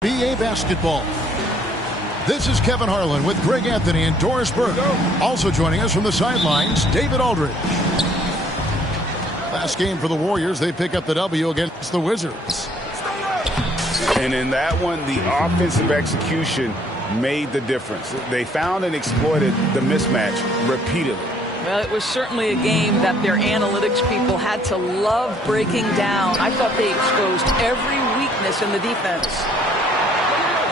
BA basketball. This is Kevin Harlan with Greg Anthony and Doris Burke. Also joining us from the sidelines, David Aldridge. Last game for the Warriors, they pick up the W against the Wizards. And in that one, the offensive execution made the difference. They found and exploited the mismatch repeatedly. Well, it was certainly a game that their analytics people had to love breaking down. I thought they exposed every weakness in the defense.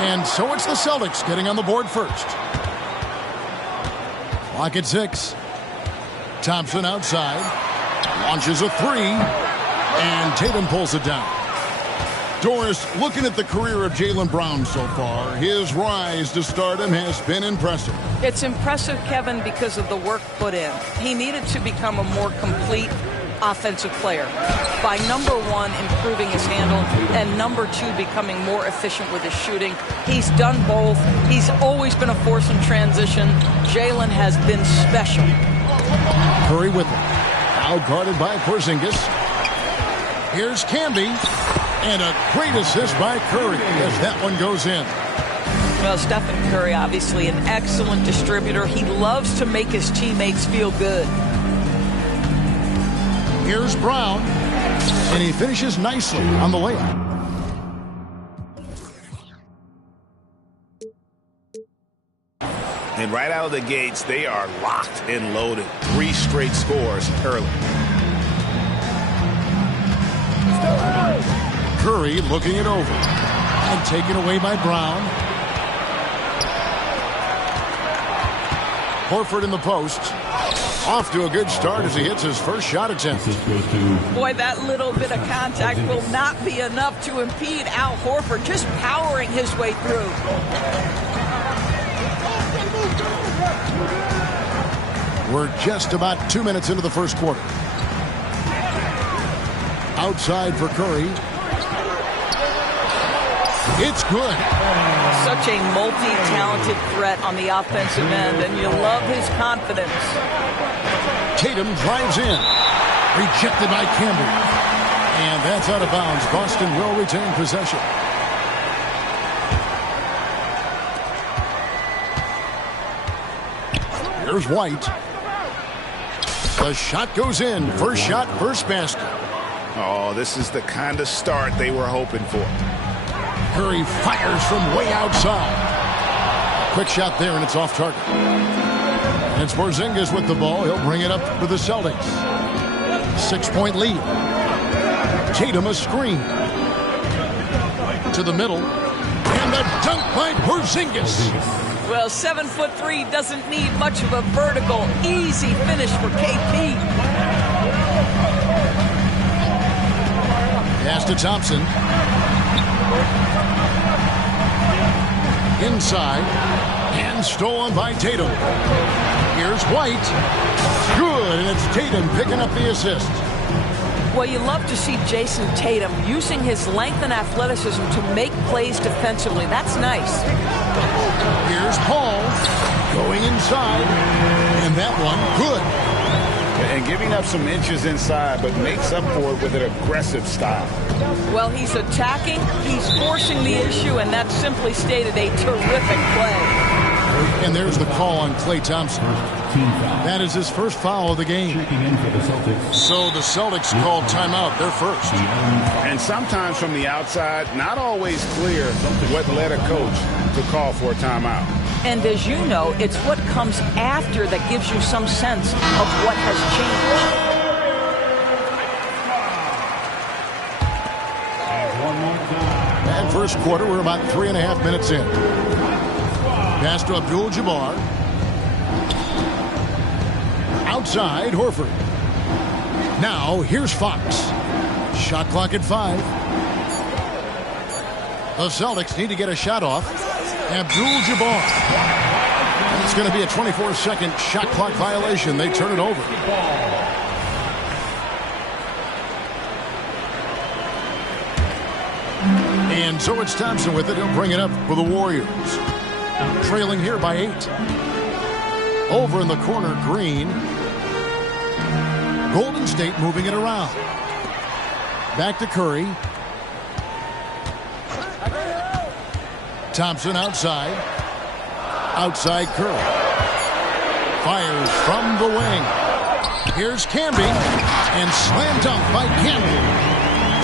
And so it's the Celtics getting on the board first. Clock at 6. Thompson outside. Launches a three. And Tatum pulls it down. Doris, looking at the career of Jaylen Brown so far, his rise to stardom has been impressive. It's impressive, Kevin, because of the work put in. He needed to become a more complete offensive player by, number one, improving his handle, and number two, becoming more efficient with his shooting. He's done both. He's always been a force in transition. Jaylen has been special. Curry with him. Now guarded by Porzingis. Here's Camby. And a great assist by Curry as that one goes in. Well, Stephen Curry, obviously an excellent distributor. He loves to make his teammates feel good. Here's Brown. And he finishes nicely on the layup. And right out of the gates, they are locked and loaded. 3 straight scores early. Curry looking it over. And taken away by Brown. Horford in the post. Off to a good start as he hits his first shot attempt. Boy, that little bit of contact will not be enough to impede Al Horford, just powering his way through. We're just about 2 minutes into the first quarter. Outside for Curry. It's good. Such a multi-talented threat on the offensive end, and you love his confidence. Tatum drives in. Rejected by Campbell. And that's out of bounds. Boston will retain possession. Here's White. The shot goes in. First shot, first basket. Oh, this is the kind of start they were hoping for. Curry fires from way outside. Quick shot there, and it's off target. And it's Porzingis with the ball. He'll bring it up for the Celtics. 6-point lead. Tatum a screen. To the middle. And the dunk by Porzingis. Well, 7'3" doesn't need much of a vertical. Easy finish for KP. Pass to Thompson. Inside. And stolen by Tatum. Here's White. Good, and it's Tatum picking up the assist. Well, you love to see Jason Tatum using his length and athleticism to make plays defensively. That's nice. Here's Paul going inside. And that one, good. And giving up some inches inside, but makes up for it with an aggressive style. Well, he's attacking, he's forcing the issue, and that's simply stated a terrific play. And there's the call on Klay Thompson. That is his first foul of the game. So the Celtics called timeout, their first. And sometimes from the outside, not always clear what led a coach to call for a timeout. And as you know, it's what comes after that gives you some sense of what has changed. And first quarter, we're about 3.5 minutes in. Pass to Abdul-Jabbar. Outside, Horford. Now, here's Fox. Shot clock at 5. The Celtics need to get a shot off. Abdul-Jabbar. It's going to be a 24-second shot clock violation. They turn it over. And so it's Thompson with it. He'll bring it up for the Warriors. Trailing here by 8. Over in the corner, Green. Golden State moving it around. Back to Curry. Thompson outside. Outside Curry. Fires from the wing. Here's Camby. And slam dunk by Camby.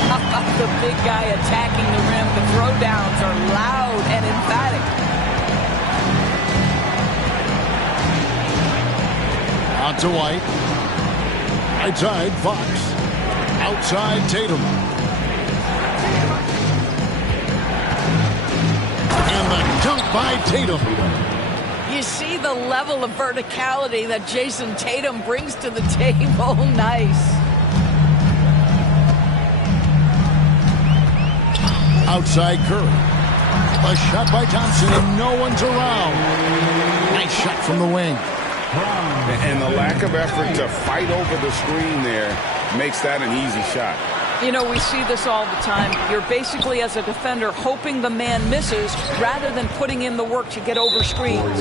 How about the big guy attacking the rim? The throwdowns are loud and emphatic. Out to White. Outside Fox. Outside Tatum. And the dunk by Tatum. You see the level of verticality that Jason Tatum brings to the table. Nice. Outside Curry. A shot by Thompson and no one's around. Nice shot from the wing. And the lack of effort to fight over the screen there makes that an easy shot. You know, we see this all the time. You're basically, as a defender, hoping the man misses rather than putting in the work to get over screens.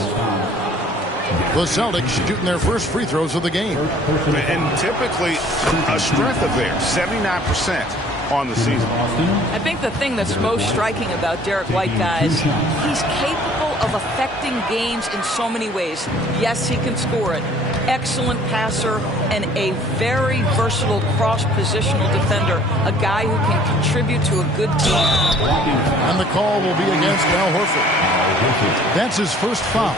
The Celtics shooting their first free throws of the game. And typically a strength of theirs, 79% on the season. I think the thing that's most striking about Derek White, guys, he's capable of affecting games in so many ways. Yes, he can score it. Excellent passer and a very versatile cross-positional defender. A guy who can contribute to a good team. And the call will be against Al Horford. That's his first foul.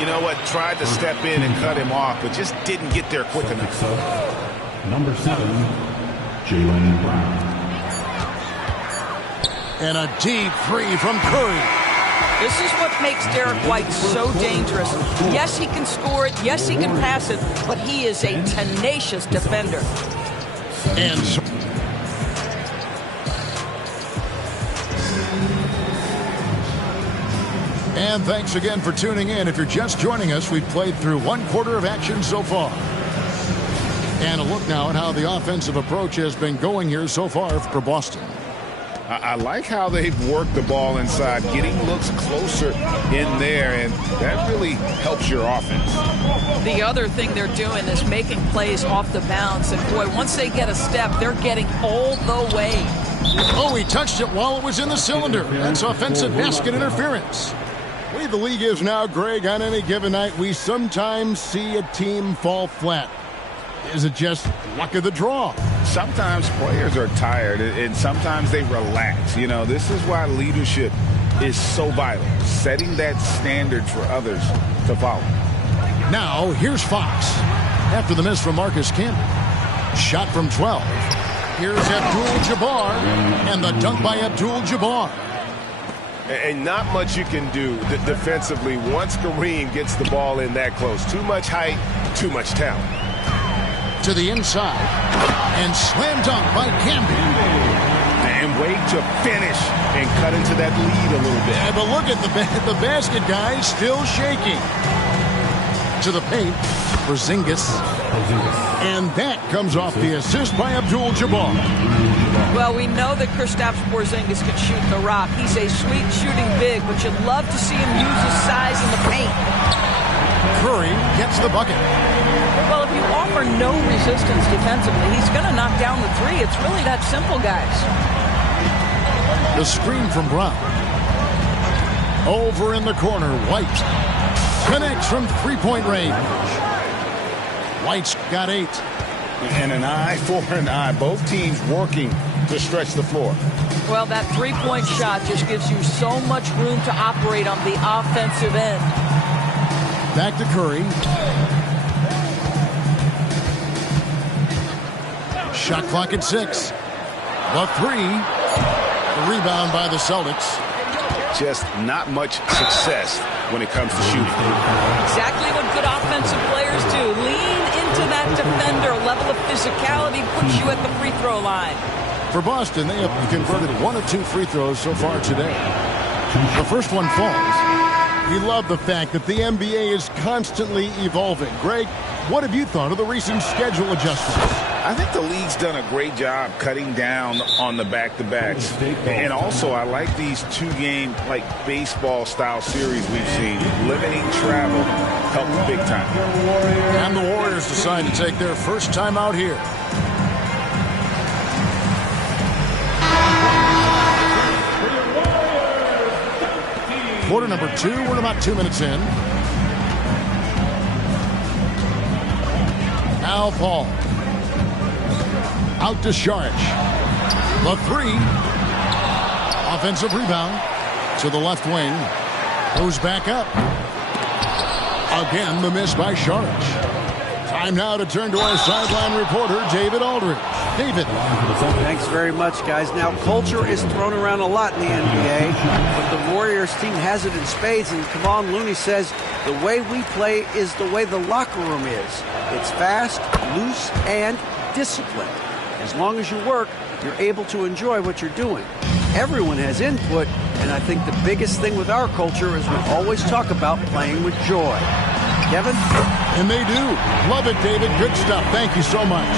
You know what? Tried to step in and cut him off, but just didn't get there quick enough. Number 7, Jaylen Brown. And a deep three from Curry. This is what makes Derek White so dangerous. Yes, he can score it. Yes, he can pass it. But he is a tenacious defender. And so and thanks again for tuning in. If you're just joining us, we've played through 1 quarter of action so far. And a look now at how the offensive approach has been going here so far for Boston. I like how they've worked the ball inside, getting looks closer in there, and that really helps your offense. The other thing they're doing is making plays off the bounce. And, boy, once they get a step, they're getting all the way. Oh, he touched it while it was in the cylinder. That's offensive basket interference. The way the league is now, Greg, on any given night, we sometimes see a team fall flat. Is it just luck of the draw? Sometimes players are tired, and sometimes they relax. You know, this is why leadership is so vital, setting that standard for others to follow. Now, here's Fox. After the miss from Marcus Camby. Shot from 12. Here's Abdul-Jabbar, and the dunk by Abdul-Jabbar. And not much you can do defensively once Kareem gets the ball in that close. Too much height, too much talent. To the inside, and slam dunk by Camby. And wait to finish and cut into that lead a little bit. But look at the basket, guys, still shaking. To the paint, Porzingis. And that comes off the assist by Abdul-Jabbar. Well, we know that Kristaps Porzingis can shoot the rock. He's a sweet shooting big, but you'd love to see him use his size in the paint. Curry gets the bucket. Well, if you offer no resistance defensively, he's going to knock down the three. It's really that simple, guys. The screen from Brown. Over in the corner, White. Connects from three-point range. White's got 8. And an eye for an eye. Both teams working to stretch the floor. Well, that three-point shot just gives you so much room to operate on the offensive end. Back to Curry. Shot clock at 6. The three. The rebound by the Celtics. Just not much success when it comes to shooting. Exactly what good offensive players do. Lean into that defender. A level of physicality puts you at the free throw line. For Boston, they have converted 1 of 2 free throws so far today. The first one falls. We love the fact that the NBA is constantly evolving. Greg, what have you thought of the recent schedule adjustments? I think the league's done a great job cutting down on the back-to-backs. And also, I like these 2-game, like, baseball-style series we've seen. Limiting travel helped big time. And the Warriors decide to take their first time out here. Quarter number 2. We're about 2 minutes in. Now Paul. Out to Saric. The three. Offensive rebound to the left wing. Goes back up. Again, the miss by Saric. Time now to turn to our sideline reporter, David Aldridge. David. Thanks very much, guys. Now, culture is thrown around a lot in the NBA, but the Warriors team has it in spades, and Kevon Looney says the way we play is the way the locker room is. It's fast, loose, and disciplined. As long as you work, you're able to enjoy what you're doing. Everyone has input, and I think the biggest thing with our culture is we always talk about playing with joy. Kevin? And they do. Love it, David. Good stuff. Thank you so much.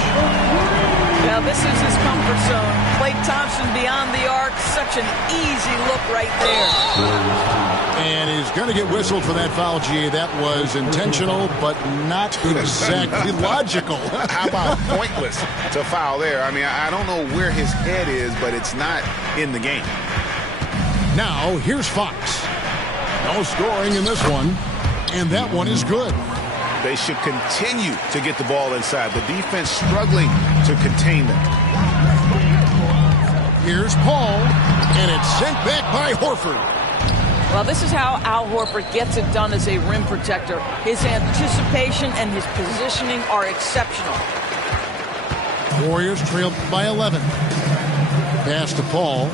Now, this is his comfort zone. Klay Thompson beyond the arc. Such an easy look right there. And he's going to get whistled for that foul, G. That was intentional, but not exactly logical. How about pointless to foul there? I mean, I don't know where his head is, but it's not in the game. Now, here's Fox. No scoring in this one, and that one is good. They should continue to get the ball inside. The defense struggling to contain them. Here's Paul, and it's sent back by Horford. Well, this is how Al Horford gets it done as a rim protector. His anticipation and his positioning are exceptional. Warriors trailed by 11. Pass to Paul.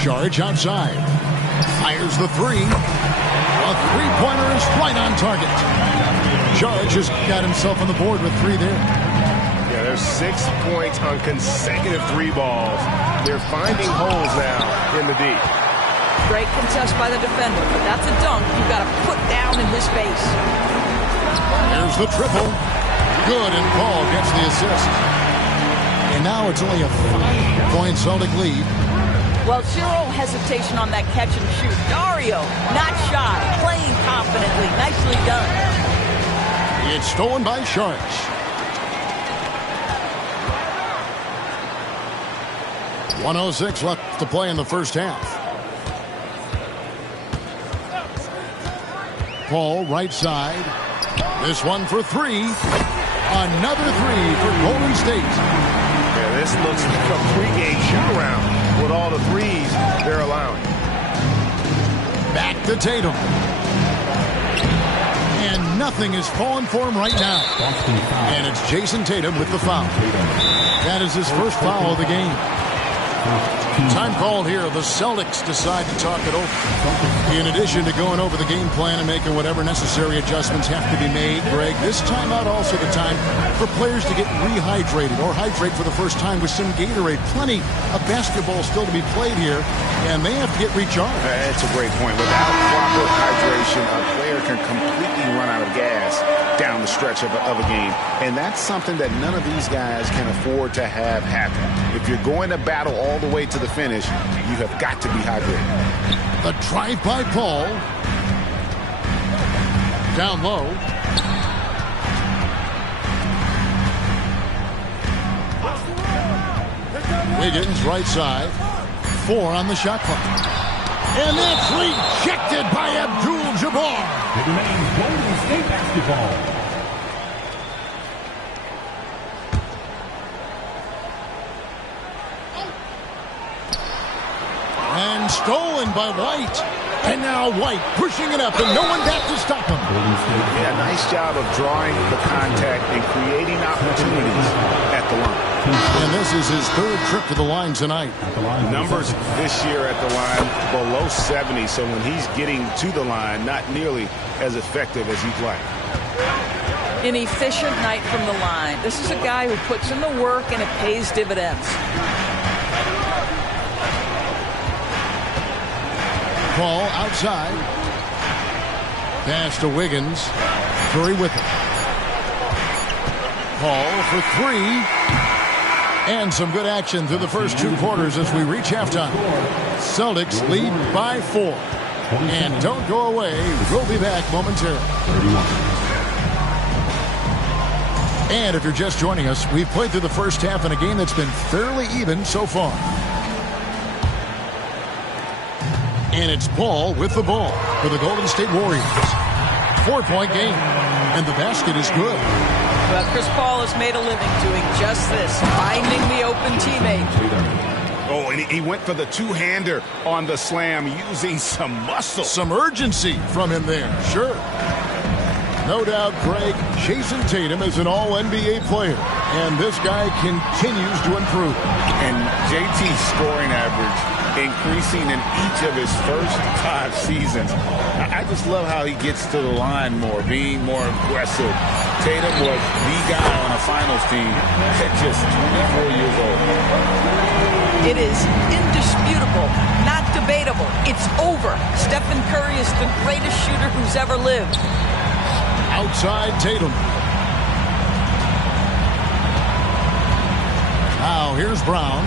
Saric outside. Fires the three. A three-pointer is right on target. Saric has got himself on the board with 3 there. Yeah, there's 6 points on consecutive 3 balls. They're finding holes now in the D. Great contest by the defender, but that's a dunk you've got to put down in his face. There's the triple. Good, and Paul gets the assist. And now it's only a 5-point Celtic lead. Well, zero hesitation on that catch and shoot. Dario, not shy, playing confidently. Nicely done. It's stolen by Saric. .106 left to play in the first half. Paul, right side. This one for 3. Another 3 for Golden State. Yeah, this looks like a pregame shoot-around with all the threes they're allowing. Back to Tatum. And nothing is falling for him right now. And it's Jason Tatum with the foul. That is his first foul of the game. Time called here. The Celtics decide to talk it over. In addition to going over the game plan and making whatever necessary adjustments have to be made, Greg, this timeout also the time for players to get rehydrated or hydrate for the first time with some Gatorade. Plenty of basketball still to be played here, and they have to get recharged. That's a great point. Without proper hydration, a player can completely run out of gas down the stretch of a game. And that's something that none of these guys can afford to have happen. If you're going to battle all the way to the finish, you have got to be hydrated. The drive by Paul. Down low. Wiggins, right side. 4 on the shot clock. And that's rejected by Abdul Abdul-Jabbar. It remains Golden State basketball. And stolen by White. And now White pushing it up, and no one back to stop him. Yeah, nice job of drawing the contact and creating opportunities at the line. And this is his third trip to the line tonight. Numbers this year at the line below 70, so when he's getting to the line, not nearly as effective as he'd like. An efficient night from the line. This is a guy who puts in the work, and it pays dividends. Ball outside. Pass to Wiggins. Curry with it. Paul for three. And some good action through the first 2 quarters as we reach halftime. Celtics lead by 4. And don't go away. We'll be back momentarily. And if you're just joining us, we've played through the first half in a game that's been fairly even so far. And it's Paul with the ball for the Golden State Warriors. 4-point game. And the basket is good. Well, Chris Paul has made a living doing just this, finding the open teammate. Oh, and he went for the two-hander on the slam, using some muscle. Some urgency from him there, sure. No doubt, Greg, Jason Tatum is an all-NBA player. And this guy continues to improve. And JT's scoring average increasing in each of his first 5 seasons. I just love how he gets to the line more, being more aggressive. Tatum was the guy on a finals team at just 24 years old. It is indisputable, not debatable. It's over. Stephen Curry is the greatest shooter who's ever lived. Outside Tatum. Now here's Brown.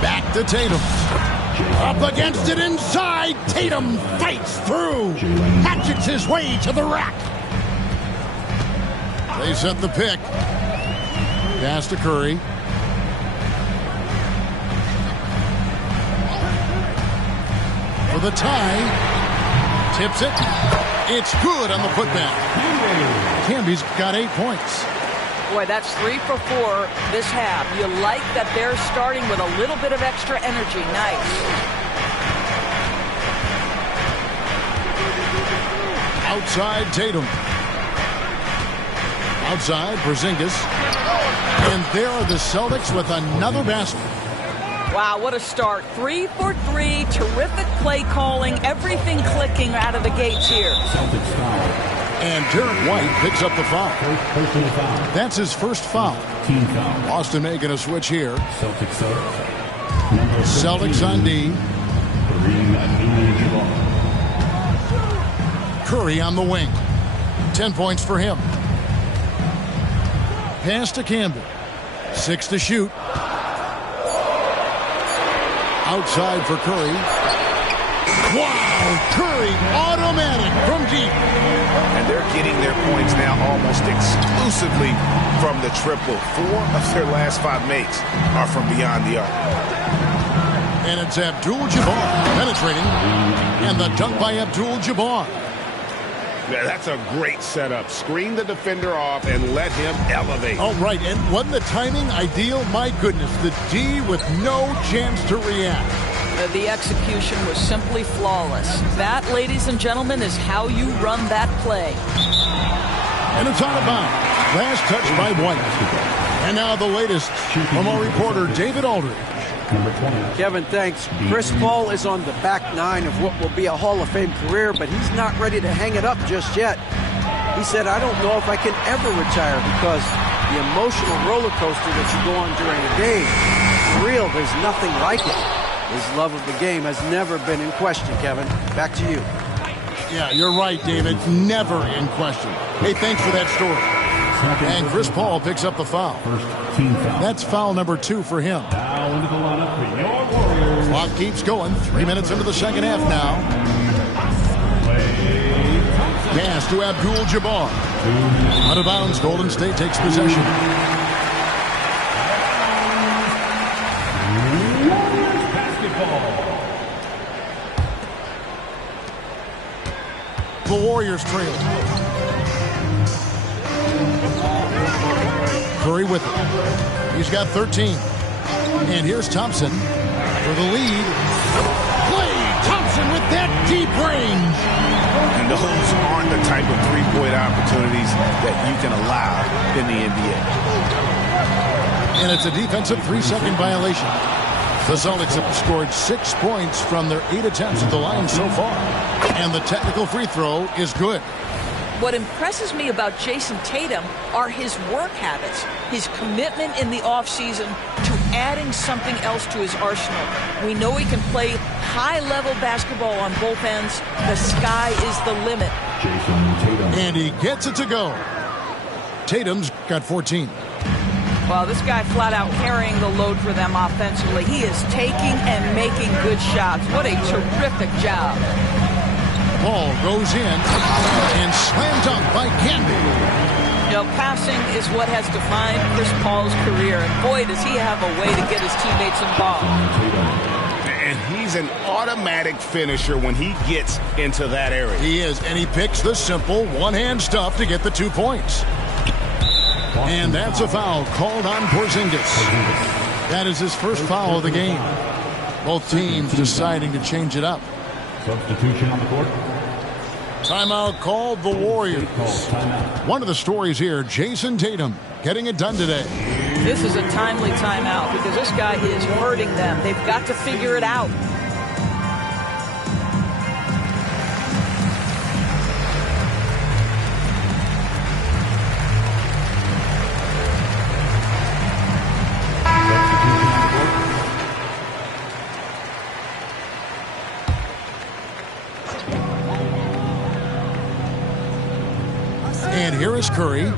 Back to Tatum. Up against it inside. Tatum fights through. Hatchets his way to the rack. They set the pick. Pass to Curry. For the tie. Tips it. It's good on the putback. Camby's got 8 points. Boy, that's 3 for 4 this half. You like that they're starting with a little bit of extra energy. Nice. Outside Tatum. Outside Porzingis. And there are the Celtics with another basket. Wow, what a start. 3 for 3. Terrific play calling. Everything clicking out of the gates here. Celtics foul. And Derek White picks up the foul. Personal foul. That's his first foul. Team foul. Boston making a switch here. Celtics on D. Curry on the wing. 10 points for him. Pass to Campbell. 6 to shoot. Outside for Curry. Wow! Curry automatic from deep. And they're getting their points now almost exclusively from the triple. 4 of their last 5 makes are from beyond the arc. And it's Abdul-Jabbar penetrating. And the dunk by Abdul-Jabbar. Yeah, that's a great setup. Screen the defender off and let him elevate. Oh, right. And wasn't the timing ideal? My goodness. The D with no chance to react. The execution was simply flawless. That, ladies and gentlemen, is how you run that play. And it's out of bounds. Last touch by White. And now the latest from our reporter, David Aldridge. Number 20. Kevin, thanks. Chris Paul is on the back 9 of what will be a Hall of Fame career, but he's not ready to hang it up just yet. He said, I don't know if I can ever retire because the emotional roller coaster that you go on during a game, it's real. There's nothing like it. His love of the game has never been in question, Kevin. Back to you. Yeah, you're right, David. Never in question. Hey, thanks for that story. And Chris Paul picks up the foul. First team foul. That's foul number 2 for him. Now into the lineup for your Warriors. Clock keeps going. 3 minutes into the second half now. Pass to Abdul-Jabbar. Out of bounds, Golden State takes possession. The Warriors trail. Curry with it. He's got 13. And here's Thompson for the lead. Klay Thompson with that deep range. And those aren't the type of three-point opportunities that you can allow in the NBA. And it's a defensive 3-second violation. The Celtics have scored 6 points from their 8 attempts at the line so far. And the technical free throw is good. What impresses me about Jason Tatum are his work habits, his commitment in the offseason to adding something else to his arsenal. We know he can play high-level basketball on both ends. The sky is the limit. Jason Tatum. And he gets it to go. Tatum's got 14. Well, this guy flat out carrying the load for them offensively. He is taking and making good shots. What a terrific job. Ball goes in and slam dunk by Canby. You know, passing is what has defined Chris Paul's career. And boy, does he have a way to get his teammates involved. And he's an automatic finisher when he gets into that area. He is, and he picks the simple one-hand stuff to get the 2 points. And that's a foul called on Porzingis. That is his first foul of the game. Both teams deciding to change it up. Substitution on the court. Timeout called the Warriors. One of the stories here, Jason Tatum getting it done today. This is a timely timeout because this guy is hurting them. They've got to figure it out. And here is Curry.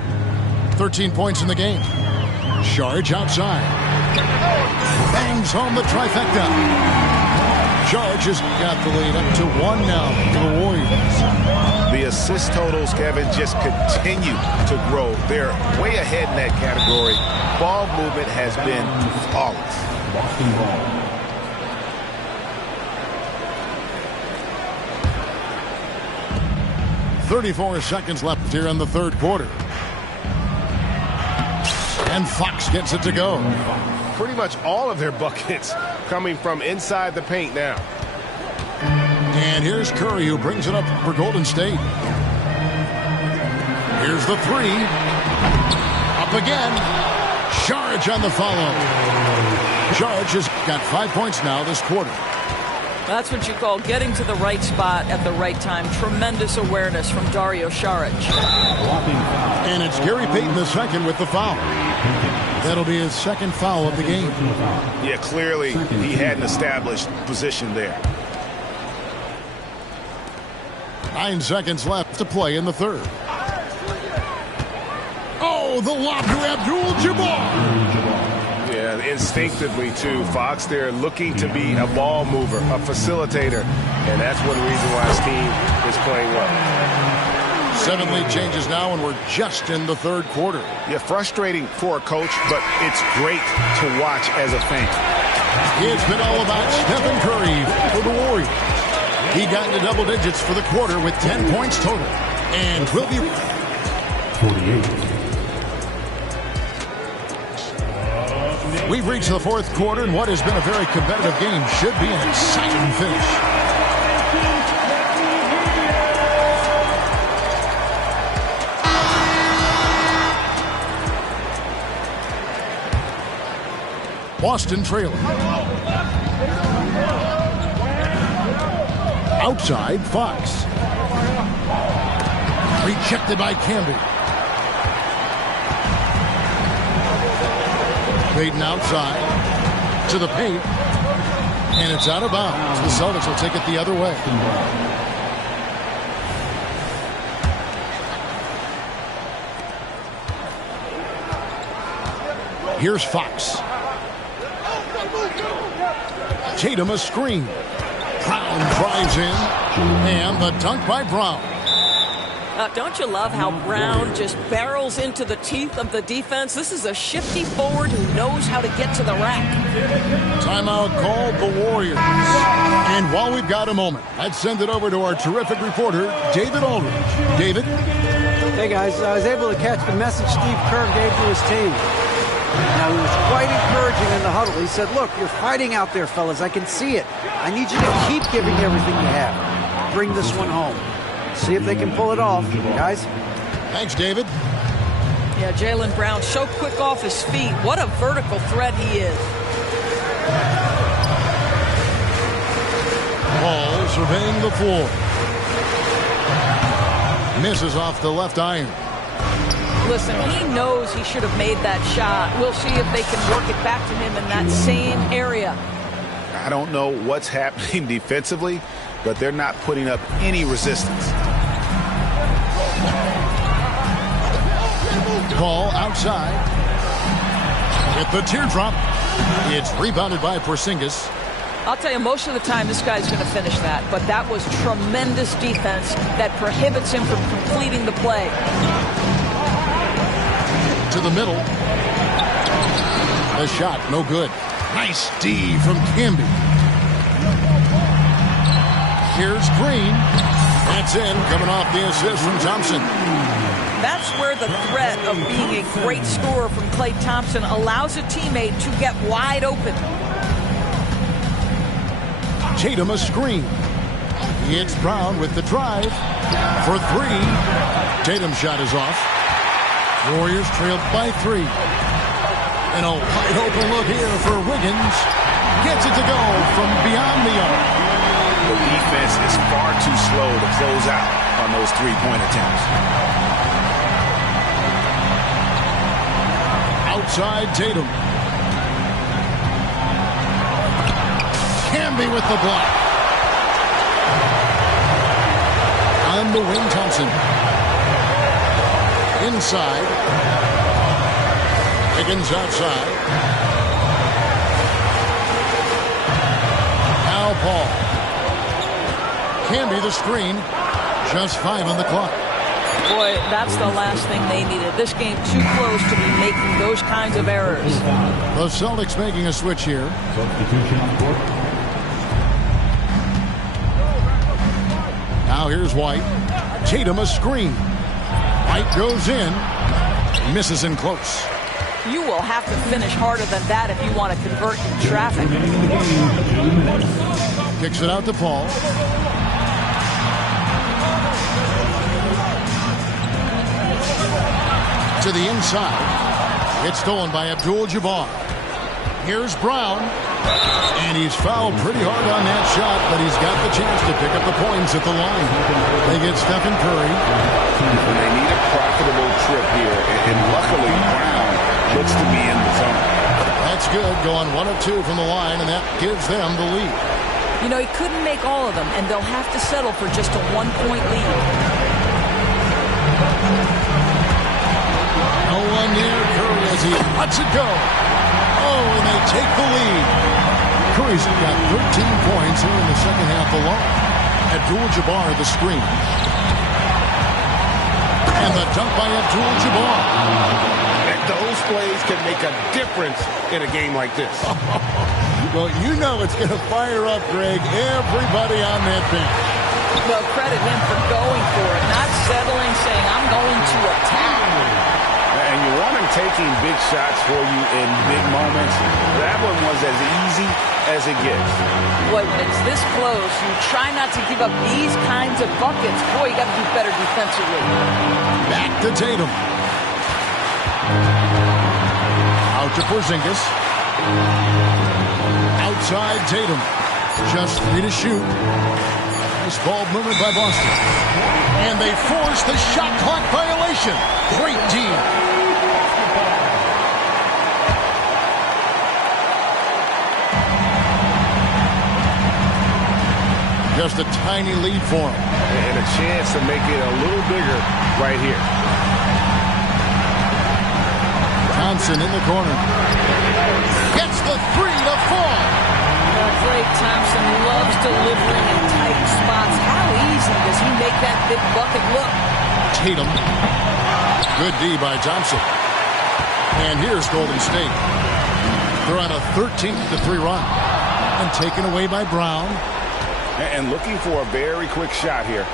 13 points in the game. Sharge outside. Bangs home the trifecta. Sharge has got the lead up to 1 now for the Warriors. The assist totals, Kevin, just continue to grow. They're way ahead in that category. Ball movement has been flawless. Boston ball. 34 seconds left here in the third quarter. And Fox gets it to go. Pretty much all of their buckets coming from inside the paint now. And here's Curry, who brings it up for Golden State. Here's the three. Up again. Sharge on the follow. Sharge has got 5 points now this quarter. That's what you call getting to the right spot at the right time. Tremendous awareness from Dario Saric. And it's Gary Payton II with the foul. That'll be his second foul of the game. Yeah, clearly he had an established position there. 9 seconds left to play in the third. Oh, the lob to Abdul-Jabbar. Yeah, instinctively, too, Fox, they're looking to be a ball mover, a facilitator, and that's one reason why his team is playing well. 7 lead changes now, and we're just in the third quarter. Yeah, frustrating for a coach, but it's great to watch as a fan. It's been all about Stephen Curry for the Warriors. He got into double digits for the quarter with 10 points total. And will be 48. We've reached the fourth quarter, and what has been a very competitive game should be an exciting finish. Boston trailing. Outside, Fox. Rejected by Camby. Payton outside to the paint, and it's out of bounds. The Celtics will take it the other way. Here's Fox. Tatum a screen. Brown drives in, and the dunk by Brown. Don't you love how Brown just barrels into the teeth of the defense? This is a shifty forward who knows how to get to the rack. Timeout called the Warriors. And while we've got a moment, let's send it over to our terrific reporter, David Aldridge. David? Hey, guys. I was able to catch the message Steve Kerr gave to his team. Now, he was quite encouraging in the huddle. He said, look, you're fighting out there, fellas. I can see it. I need you to keep giving everything you have. Bring this one home. See if they can pull it off, guys. Thanks, David. Yeah, Jaylen Brown so quick off his feet. What a vertical threat he is. Paul surveying the floor. Misses off the left iron. Listen, he knows he should have made that shot. We'll see if they can work it back to him in that same area. I don't know what's happening defensively, but they're not putting up any resistance. Ball outside. With the teardrop. It's rebounded by Porzingis. I'll tell you, most of the time this guy's going to finish that, but that was tremendous defense that prohibits him from completing the play. To the middle. The shot, no good. Nice D from Camby. Here's Green. That's in, coming off the assist from Thompson. That's where the threat of being a great scorer from Klay Thompson allows a teammate to get wide open. Tatum a screen. It's Brown with the drive for three. Tatum's shot is off. Warriors trailed by 3. And a wide open look here for Wiggins. Gets it to go from beyond the arc. The defense is far too slow to close out on those three-point attempts. Outside Tatum. Camby with the block. On the wing, Thompson. Inside. Wiggins outside. Now Paul. Camby the screen. Just 5 on the clock. Boy, that's the last thing they needed. This game too close to be making those kinds of errors. The Celtics making a switch here. Substitution on the court. Now here's White. Tatum a screen. White goes in. Misses in close. You will have to finish harder than that if you want to convert in traffic. Kicks it out to Paul. To the inside. It's stolen by Abdul-Jabbar. Here's Brown. And he's fouled pretty hard on that shot, but he's got the chance to pick up the points at the line. They get Stephen Curry. They need a profitable trip here, and luckily Brown looks to be in the zone. That's good, going 1 of 2 from the line, and that gives them the lead. You know, he couldn't make all of them, and they'll have to settle for just a 1-point lead. No one near Curry as he lets it go. Oh, and they take the lead. Curry's got 13 points here in the second half alone. Abdul-Jabbar the screen. And the dunk by Abdul-Jabbar. And those plays can make a difference in a game like this. Well, you know it's going to fire up, Greg, everybody on that bench. Well, credit him for going for it, not settling, saying, I'm going to attack. And you want him taking big shots for you in big moments. That one was as easy as it gets. Boy, when it's this close, you try not to give up these kinds of buckets. Boy, you got to do better defensively. Back to Tatum. Out to Porzingis. Outside Tatum. Just 3 to shoot. Nice ball movement by Boston. And they force the shot clock violation. Great team. Just a tiny lead for him. And a chance to make it a little bigger right here. Thompson in the corner. Gets the 3 to fall. Klay Thompson loves delivering in tight spots. How easy does he make that big bucket look? Tatum. Good D by Thompson. And here's Golden State. They're on a 13-3 run. And taken away by Brown. And looking for a very quick shot here.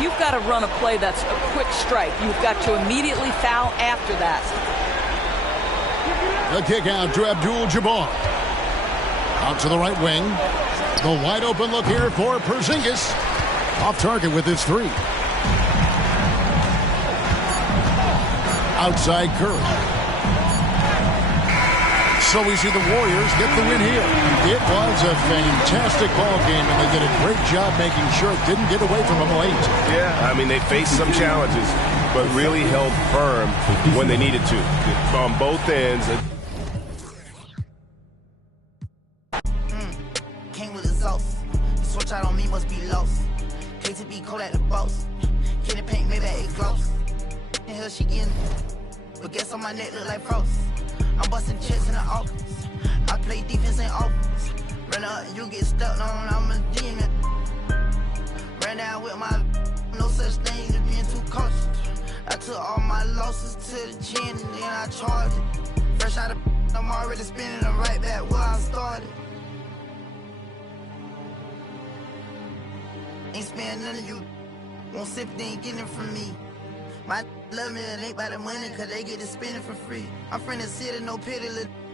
You've got to run a play that's a quick strike. You've got to immediately foul after that. The kick out to Abdul-Jabbar. Out to the right wing. The wide open look here for Porzingis. Off target with his three. Outside Curry. So we see the Warriors get the win here. It was a fantastic ball game, and they did a great job making sure it didn't get away from them late. Yeah, I mean, they faced some challenges, but really held firm when they needed to. On both ends. Came with the sauce. The switch out on me must be lost. KTB cold at the boss. Candy paint maybe it gloss. And hell she getting, but guess on my neck look like frost. I'm busting checks in the office. I play defense in offense. Run up, you get stuck on, I'm a demon. Ran down with my no such thing as being too cautious. I took all my losses to the chin and then I charged it. Fresh out of I'm already spinning them right back where I started. Ain't spending none of you. Won't sip, they ain't getting it from me. My love me, it ain't by the money, cause they get to spend it for free. I'm from the city, no pity,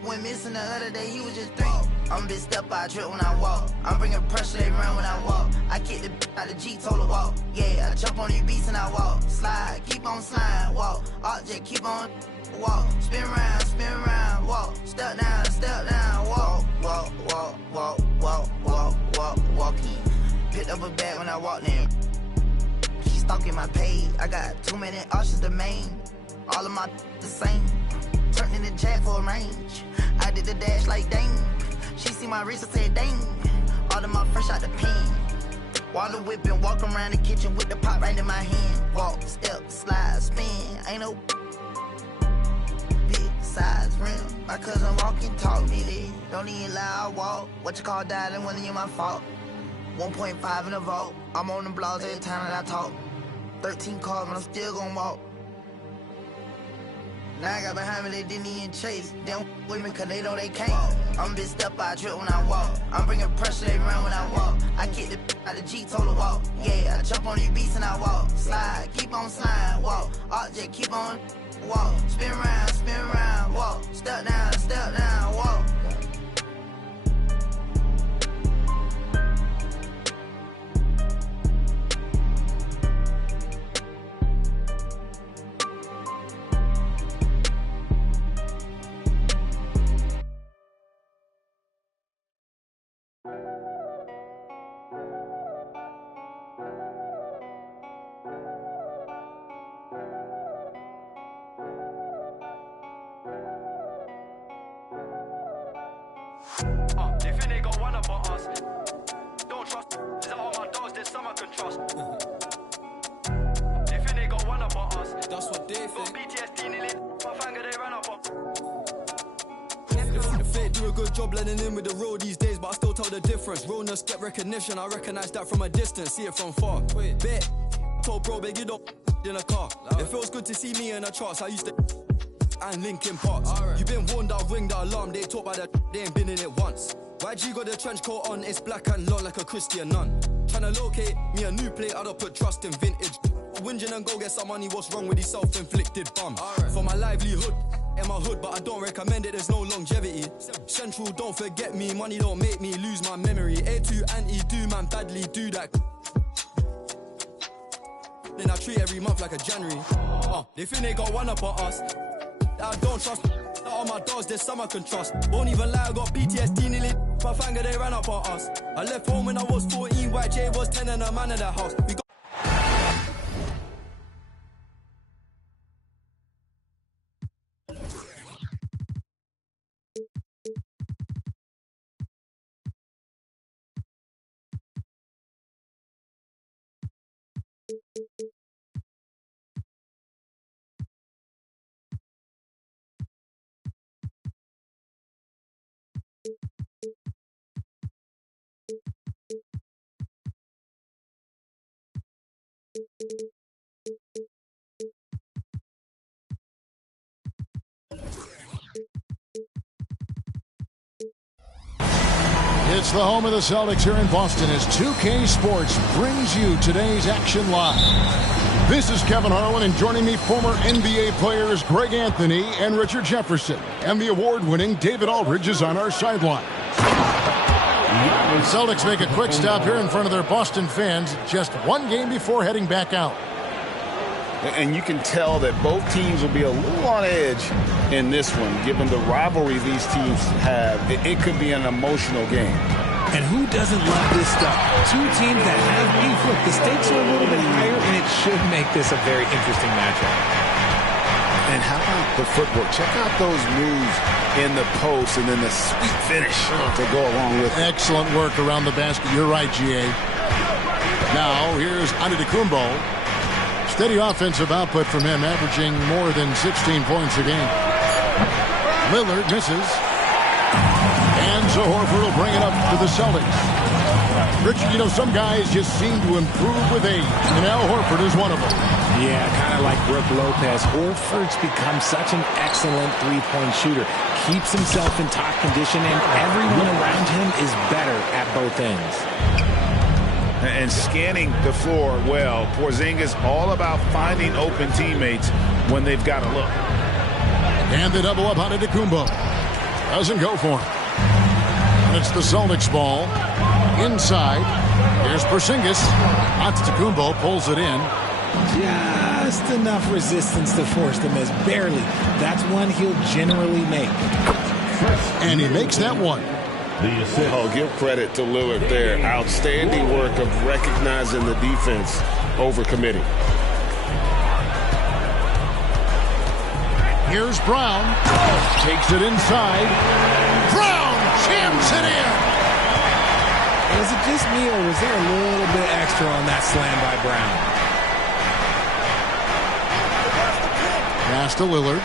went missing the other day, he was just 3. I'm a bitch step by trip when I walk. I'm bringing pressure, they run when I walk. I kick the out the G, told her walk. Yeah, I jump on these beats and I walk. Slide, keep on sliding, walk. Object, keep on walk. Spin around, walk. Step down, walk. Walk, walk, walk, walk, walk, walk, walking. Picked up a bag when I walked in. Stalking my page, I got too many options to main. All of my the same. Turned in the jack for a range. I did the dash like dang. She see my wrist and said dang. All of my fresh out the pen. While the whip and walk around the kitchen with the pot right in my hand. Walk, step, slide, spin. Ain't no big size rim. My cousin walking taught me this. Don't even lie, I walk. What you call dialing wasn't even my fault. 1.5 in the vault. I'm on the blogs every time that I talk. 13 cars, but I'm still gon' walk. Now I got behind me, they didn't even chase. They don't with me cause they know they can't. I'm a bitch step by trip when I walk. I'm bringing pressure, they run when I walk. I kick the out the G, told her walk. Yeah, I jump on these beats and I walk. Slide, keep on sliding, walk. Object, keep on walk. Spin around, walk. Step down, walk. They think they got one about us. Don't trust. Is that all my dogs? There's some I can trust. They think they got one about us. That's what they think. Got BTS nearly. My finger they ran up on. The fake do a good job blending in with the road these days, but I still tell the difference. Realness get recognition. I recognize that from a distance, see it from far. Bet. Told bro, big you don't in a car. It feels good to see me in the charts. I used to. And Linkin Parks. You been warned, I'll ring the alarm. They talk about that, they ain't been in it once. YG got the trench coat on, it's black and long like a Christian nun. Tryna locate me a new plate, I don't put trust in vintage. Whinging and go get some money, what's wrong with these self-inflicted bums? For my livelihood, in my hood, but I don't recommend it, there's no longevity. Central, don't forget me, money don't make me lose my memory. A2 anti, do man badly, do that. Then I treat every month like a January. They think they got one up on us. I don't trust all my dogs, there's some I can trust. Won't even lie, I got PTSD nearly. My finger, they ran up on us. I left home when I was 14, YJ was 10 and a man in the house. We got It's the home of the Celtics here in Boston as 2K Sports brings you today's action live. This is Kevin Harlan, and joining me, former NBA players Greg Anthony and Richard Jefferson. And the award-winning David Aldridge is on our sideline. The Celtics make a quick stop here in front of their Boston fans just one game before heading back out. And you can tell that both teams will be a little on edge in this one, given the rivalry these teams have. It could be an emotional game. And who doesn't love this stuff? Two teams that have beef. Look, the stakes are a little bit higher, and it should make this a very interesting matchup. And how about the footwork? Check out those moves in the post and then the sweet finish to go along with it. Excellent work around the basket. You're right, G.A. Now, here's Antetokounmpo. Steady offensive output from him, averaging more than 16 points a game. Lillard misses. And so Horford will bring it up to the Celtics. Richard, you know, some guys just seem to improve with age, and Al Horford is one of them. Yeah, kind of like Brook Lopez. Horford's become such an excellent three-point shooter. Keeps himself in top condition, and everyone around him is better at both ends. And scanning the floor well, Porzingis all about finding open teammates when they've got a look. And the double up on Antetokounmpo. Doesn't go for him. And it's the Celtics ball. Inside. Here's Porzingis. Antetokounmpo pulls it in. Just enough resistance to force the miss. Barely. That's one he'll generally make. And he makes that one. Oh, give credit to Lillard there. Outstanding work of recognizing the defense over committing. Here's Brown. Takes it inside. Brown jams it in. Was it just me, or was there a little bit extra on that slam by Brown? Pass to Lillard.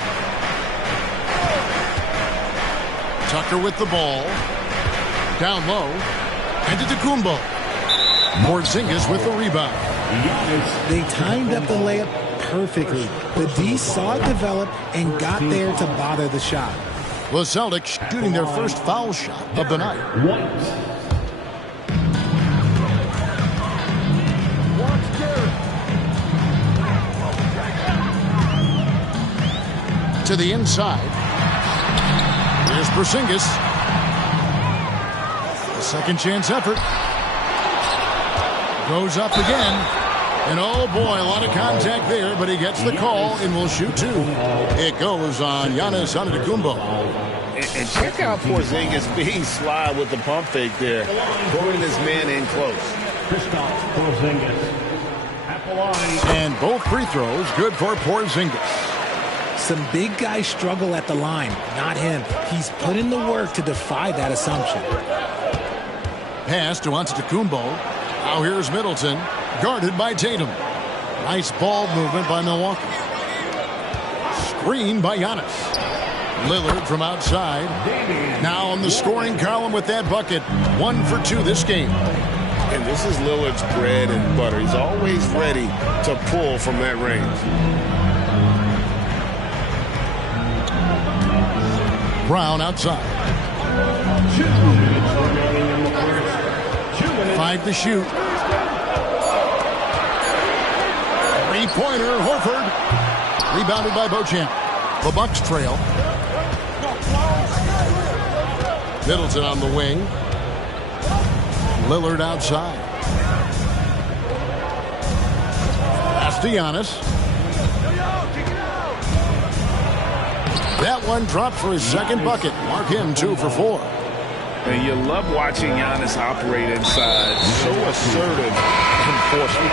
Tucker with the ball. Down low. And to Antetokounmpo. Porzingis with the rebound. They timed up the layup perfectly. The D saw it develop and got there to bother the shot. The Celtics shooting their first foul shot of the night. To the inside. Here's Porzingis. A second chance effort. Goes up again. And oh boy, a lot of contact there, but he gets the call and will shoot two. It goes on Giannis Antetokounmpo. And check out Porzingis being sly with the pump fake there. Pulling his man in close. And both free throws good for Porzingis. Some big guys struggle at the line, not him. He's put in the work to defy that assumption. Pass to Antetokounmpo. Now here's Middleton, guarded by Tatum. Nice ball movement by Milwaukee. Screen by Giannis. Lillard from outside. Now on the scoring column with that bucket. 1 for 2 this game. And this is Lillard's bread and butter. He's always ready to pull from that range. Brown outside. 5 to shoot. Three-pointer, Horford. Rebounded by Beauchamp. The Bucks trail. Middleton on the wing. Lillard outside. Pass to Giannis. That one dropped for his second bucket. Mark him 2 for 4. And you love watching Giannis operate inside. So assertive and forceful.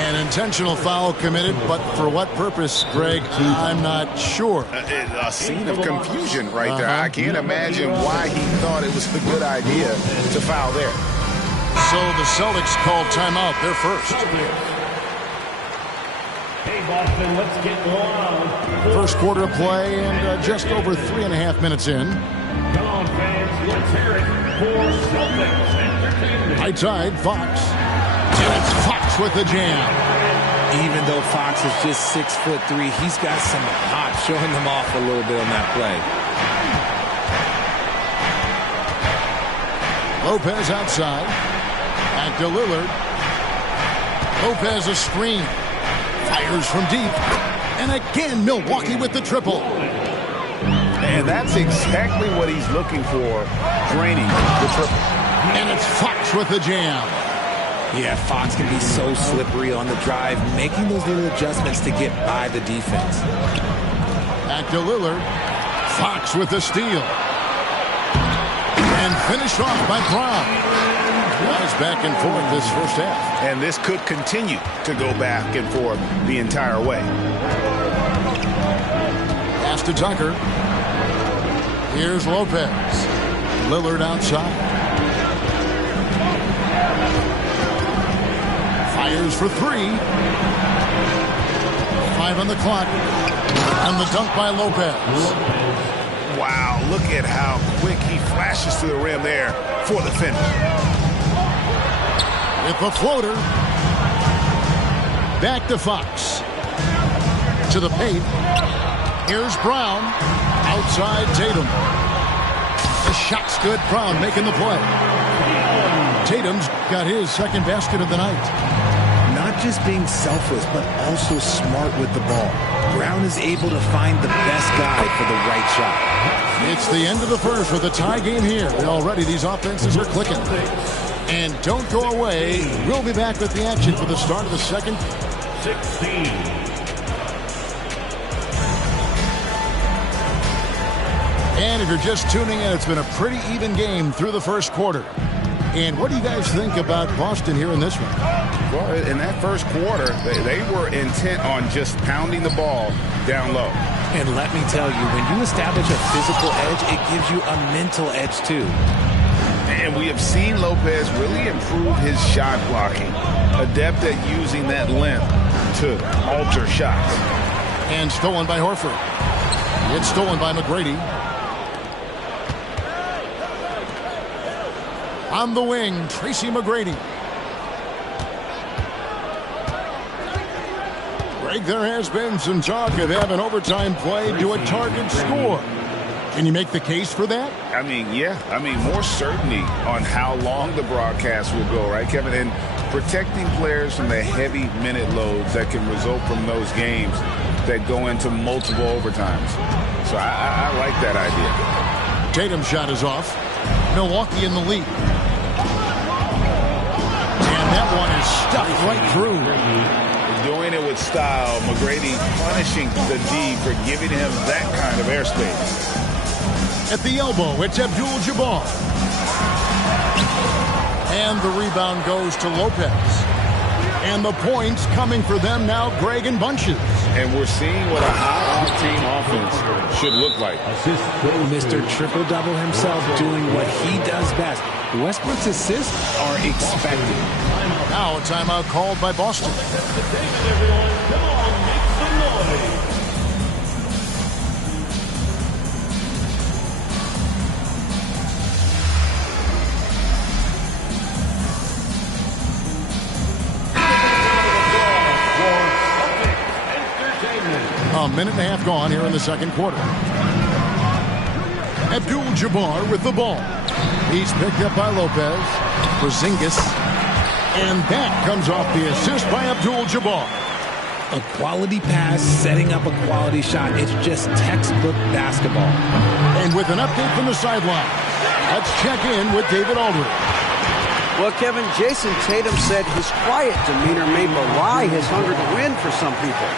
An intentional foul committed, but for what purpose, Greg, I'm not sure. A scene of confusion right there. I can't imagine why he thought it was a good idea to foul there. So the Celtics called timeout. They're first. Hey, Boston, let's get loud. First quarter of play and just over 3.5 minutes in. Come on, fans, let's hear it for Celtics Entertainment. Right side, Fox. And it's Fox with the jam. Even though Fox is just 6'3", he's got some hop, showing them off a little bit on that play. Lopez outside. Back to Lillard. Lopez a screen. Fires from deep. And again, Milwaukee with the triple. And that's exactly what he's looking for, draining the triple. And it's Fox with the jam. Yeah, Fox can be so slippery on the drive, making those little adjustments to get by the defense. Back to Lillard. Fox with the steal. And finished off by Brown. Guys back and forth this first half. And this could continue to go back and forth the entire way. Pass to Tucker. Here's Lopez. Lillard outside. Fires for three. 5 on the clock. And the dunk by Lopez. Wow, look at how quick he flashes to the rim there for the finish. With the floater. Back to Fox. To the paint. Here's Brown. Outside Tatum. The shot's good. Brown making the play. Tatum's got his second basket of the night. Not just being selfless, but also smart with the ball. Brown is able to find the best guy for the right shot. It's the end of the first with a tie game here. Already these offenses are clicking. And don't go away. We'll be back with the action for the start of the second. 16. And if you're just tuning in, it's been a pretty even game through the first quarter. And what do you guys think about Boston here in this one? Well, in that first quarter, they were intent on just pounding the ball down low. And let me tell you, when you establish a physical edge, it gives you a mental edge too. And we have seen Lopez really improve his shot blocking, adept at using that length to alter shots. And stolen by Horford. It's stolen by McGrady. On the wing, Tracy McGrady. Greg, there has been some talk of having overtime play to a target score. Can you make the case for that? I mean, yeah. I mean, more certainty on how long the broadcast will go, right, Kevin? And protecting players from the heavy minute loads that can result from those games that go into multiple overtimes. So I like that idea. Tatum's shot is off. Milwaukee in the lead. And that one is stuffed right through. Doing it with style. McGrady punishing the D for giving him that kind of airspace. At the elbow, it's Abdul-Jabbar. And the rebound goes to Lopez. And the points coming for them now, Greg, in bunches. And we're seeing what a high-octane offense should look like. Mr. Triple-Double himself doing what he does best. Westbrook's assists are expected. Now a timeout called by Boston. A minute and a half gone here in the second quarter. Abdul-Jabbar with the ball. He's picked up by Lopez. Porzingis. And that comes off the assist by Abdul-Jabbar. A quality pass, setting up a quality shot. It's just textbook basketball. And with an update from the sideline, let's check in with David Aldridge. Well, Kevin, Jason Tatum said his quiet demeanor may belie his hunger to win for some people.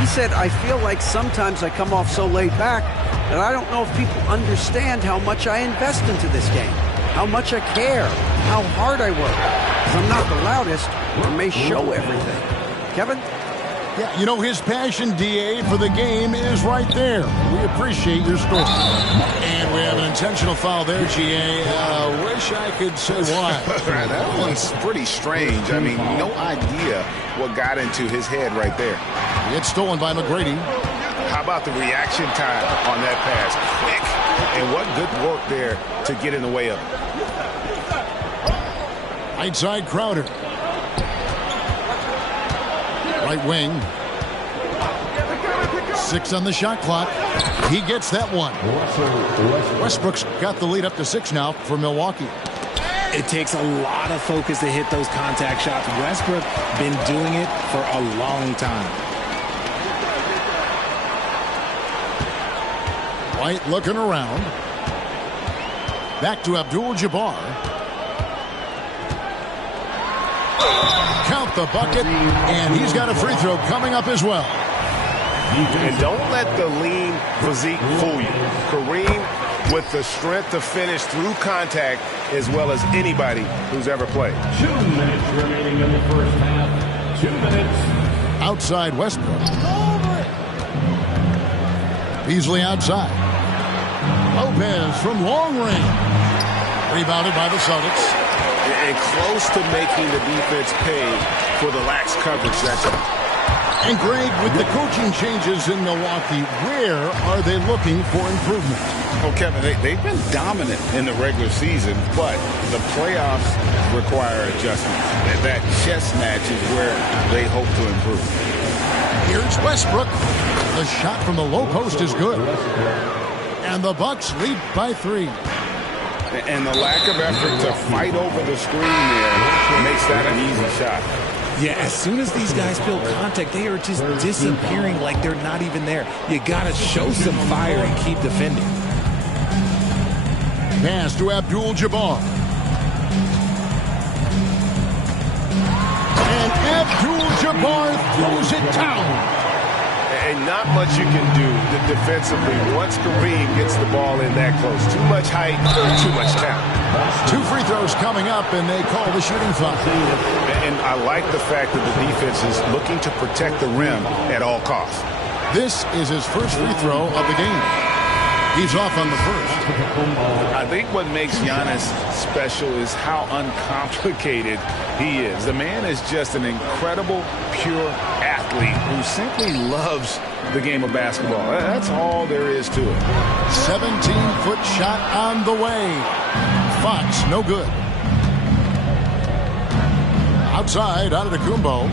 He said, I feel like sometimes I come off so laid back that I don't know if people understand how much I invest into this game, how much I care, how hard I work. Because I'm not the loudest or may show everything. Kevin? Yeah, you know, his passion, DA, for the game is right there. We appreciate your story. And we have an intentional foul there, GA. Wish I could say why. That one's pretty strange. I mean, no idea what got into his head right there. It's stolen by McGrady. How about the reaction time on that pass? Quick. And what good work there to get in the way of it. Right side, Crowder. Right wing. 6 on the shot clock. He gets that one. Westbrook's got the lead up to 6 now for Milwaukee. It takes a lot of focus to hit those contact shots. Westbrook been doing it for a long time. White looking around. Back to Abdul-Jabbar. Count the bucket, and he's got a free throw coming up as well. And don't let the lean physique fool you. Kareem with the strength to finish through contact as well as anybody who's ever played. 2 minutes remaining in the first half. 2 minutes. Outside Westbrook. Beasley outside. Lopez from long range. Rebounded by the Celtics. And close to making the defense pay for the lax coverage. That's it. And Greg, with the coaching changes in Milwaukee, where are they looking for improvement? Oh, Kevin, they've been dominant in the regular season, but the playoffs require adjustments. That chess match is where they hope to improve. Here's Westbrook. The shot from the low post is good. And the Bucks lead by 3. And the lack of effort to fight over the screen there makes that an easy shot. Yeah, as soon as these guys feel contact, they are just disappearing like they're not even there. You got to show some fire and keep defending. Pass to Abdul-Jabbar. And Abdul-Jabbar throws it down. And not much you can do defensively once Kareem gets the ball in that close. Too much height, too much talent. 2 free throws coming up, and they call the shooting foul. And I like the fact that the defense is looking to protect the rim at all costs. This is his first free throw of the game. He's off on the first. I think what makes Giannis special is how uncomplicated he is. The man is just an incredible, pure athlete who simply loves the game of basketball. That's all there is to it. 17-foot shot on the way. Fox, no good. Outside, Antetokounmpo.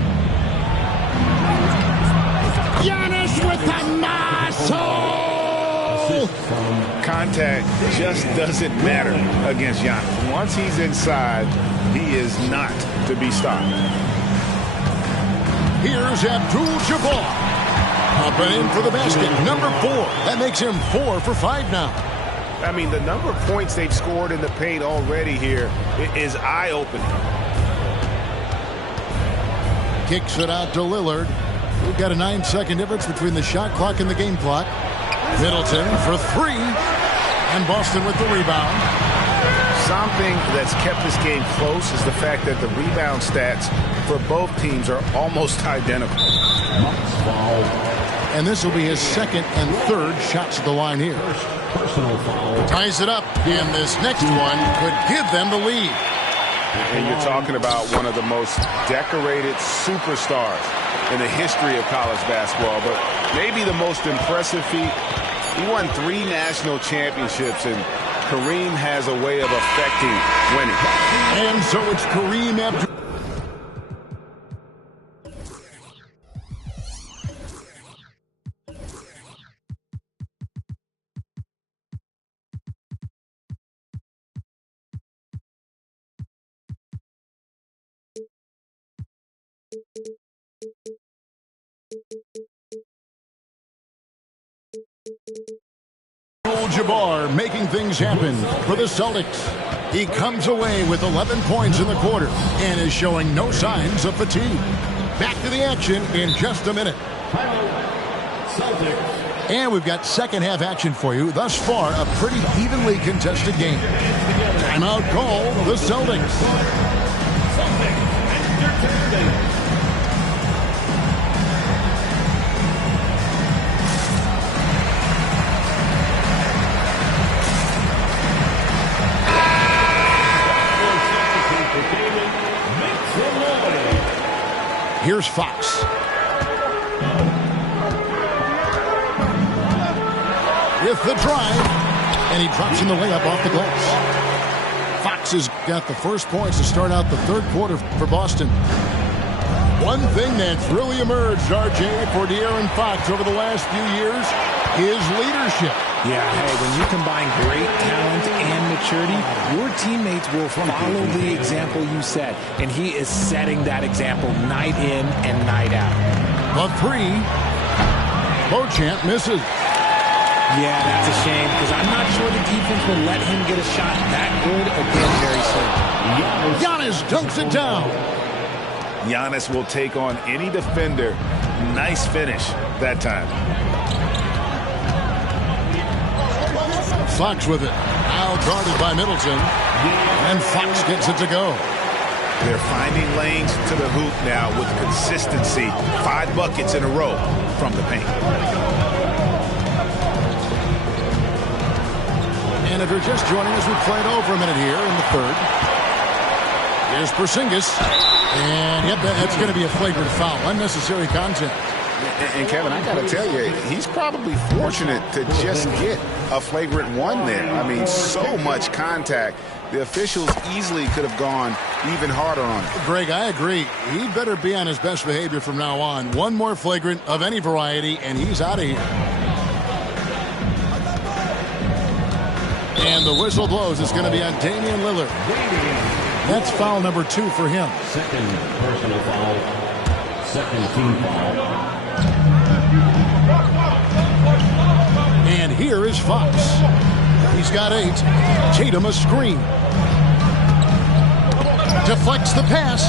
Giannis with the muscle! Contact just doesn't matter against Giannis. Once he's inside, he is not to be stopped. Here's Abdul-Jabbar. Up and in for the basket. Number 4. That makes him 4 for 5 now. I mean, the number of points they've scored in the paint already here is eye-opening. Kicks it out to Lillard. We've got a 9-second difference between the shot clock and the game clock. Middleton for 3. And Boston with the rebound. Something that's kept this game close is the fact that the rebound stats for both teams are almost identical. And this will be his 2nd and 3rd shots at the line here. Personal foul. Ties it up, and this next one could give them the lead. And you're talking about one of the most decorated superstars in the history of college basketball, but maybe the most impressive feat. He won 3 national championships, and Kareem has a way of affecting winning. And so it's Kareem Abdul. Abdul-Jabbar making things happen for the Celtics. He comes away with 11 points in the quarter and is showing no signs of fatigue. Back to the action in just a minute. And we've got second half action for you. Thus far, a pretty evenly contested game. Timeout call, the Celtics. Here's Fox. With the drive, and he drops in the layup off the glass. Fox has got the first points to start out the 3rd quarter for Boston. One thing that's really emerged, RJ, for De'Aaron Fox over the last few years, his leadership. Yeah, hey, when you combine great talent and maturity, your teammates will follow the example you set. And he is setting that example night in and night out. The three. Beauchamp misses. Yeah, that's a shame because I'm not sure the defense will let him get a shot that good again very soon. Giannis dunks it down. Giannis will take on any defender. Nice finish that time. Fox with it. Now guarded by Middleton. And Fox gets it to go. They're finding lanes to the hoop now with consistency. 5 buckets in a row from the paint. And if you're just joining us, we've played over a minute here in the third. Here's Porzingis. And yep, that's going to be a flagrant foul. Unnecessary contact. And Kevin, I got to tell you, he's probably fortunate to just get a flagrant one there. I mean, so much contact. The officials easily could have gone even harder on it. Greg, I agree. He better be on his best behavior from now on. One more flagrant of any variety, and he's out of here. And the whistle blows. It's going to be on Damian Lillard. That's foul number 2 for him. Second personal foul. Second team foul. And here is Fox. He's got 8. Tatum a screen. Deflects the pass.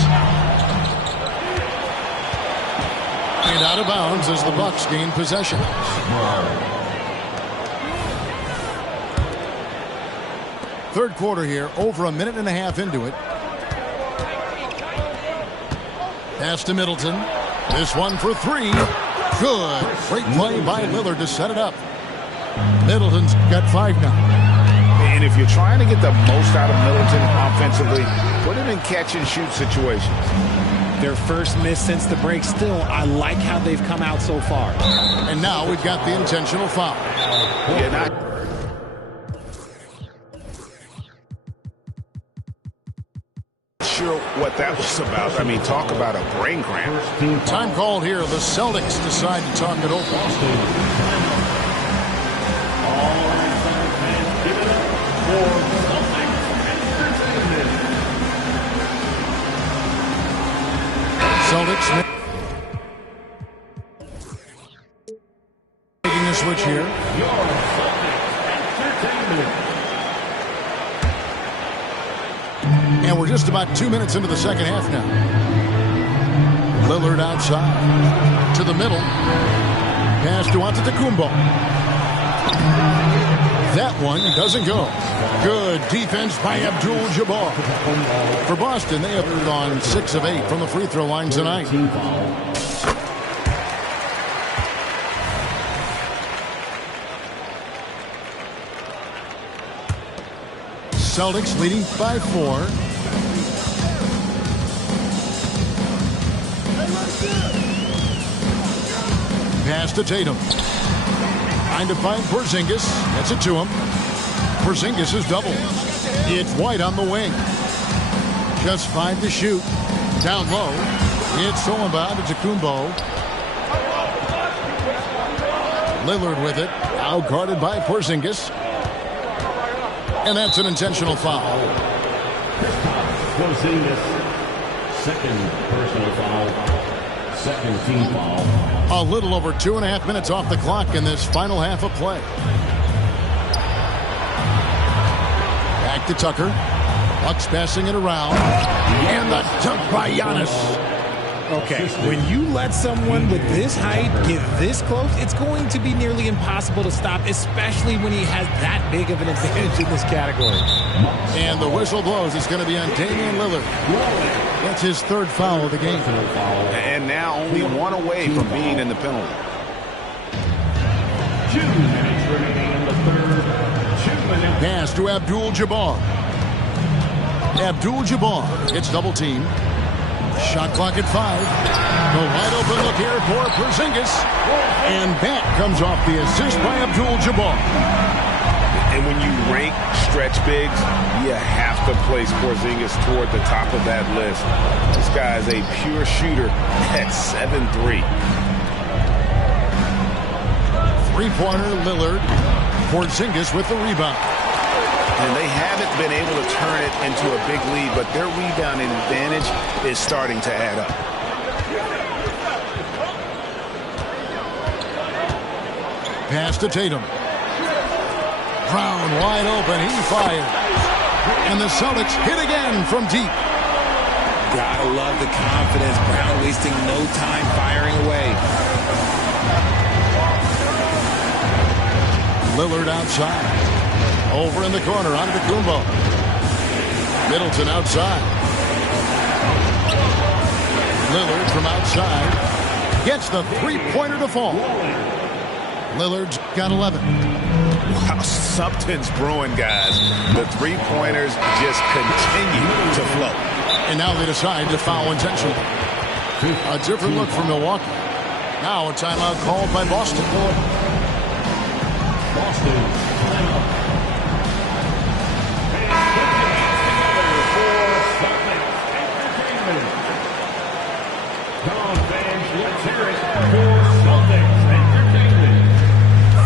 And out of bounds as the Bucks gain possession. Third quarter here, over a minute and a half into it. Pass to Middleton. This one for 3. Good. Great play by Lillard to set it up. Middleton's got 5 now. And if you're trying to get the most out of Middleton offensively, put him in catch-and-shoot situations. Their first miss since the break. Still, I like how they've come out so far. And now we've got the intentional foul. Yeah, not sure what that was about. I mean, talk about a brain cramp. Time called here. The Celtics decide to talk it over. Celtics making a switch here. And we're just about 2 minutes into the second half now. Lillard outside to the middle. Pass to Antetokounmpo. That one doesn't go. Good defense by Abdul-Jabbar. For Boston, they have gone 6 of 8 from the free throw line tonight. Celtics leading by 4. Pass to Tatum. Trying to find Porzingis. Gets it to him. Porzingis is double. It's White on the wing. Just 5 to shoot. Down low. It's stolen by Antetokounmpo. Lillard with it. Now guarded by Porzingis. And that's an intentional foul. Porzingis, second personal foul, second team foul. A little over 2.5 minutes off the clock in this final half of play. Back to Tucker. Bucks passing it around. And the dunk by Giannis. Okay, when you let someone with this height get this close, it's going to be nearly impossible to stop, especially when he has that big of an advantage in this category. And the whistle blows. It's going to be on Damian Lillard. That's his 3rd foul of the game. And now only 1 away from being in the penalty. 2 minutes remaining in the third. 2 minutes. Pass to Abdul-Jabbar. Abdul-Jabbar gets double teamed. Shot clock at 5. The wide open look here for Porzingis. And that comes off the assist by Abdul-Jabbar. And when you rank stretch bigs, you have to place Porzingis toward the top of that list. This guy is a pure shooter at 7'3". Three-pointer, Lillard. Porzingis with the rebound. And they haven't been able to turn it into a big lead, but their rebounding advantage is starting to add up. Pass to Tatum. Brown wide open. He fires. And the Celtics hit again from deep. Gotta love the confidence. Brown wasting no time firing away. Lillard outside. Over in the corner, Antetokounmpo. Middleton outside. Lillard from outside gets the three-pointer to fall. Lillard's got 11. Wow, something's brewing, guys. The three-pointers just continue to flow. And now they decide to foul intentionally. A different look for Milwaukee. Now a timeout called by Boston.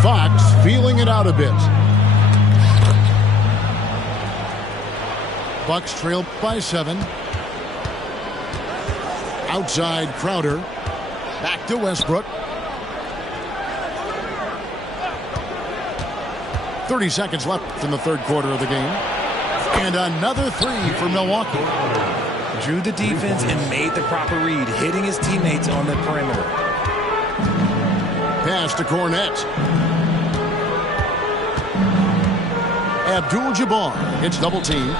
Fox feeling it out a bit. Bucks trail by 7. Outside Crowder. Back to Westbrook. 30 seconds left in the third quarter of the game. And another three for Milwaukee. Drew the defense and made the proper read, hitting his teammates on the perimeter. Pass to Cornette. Abdul-Jabbar gets double teamed.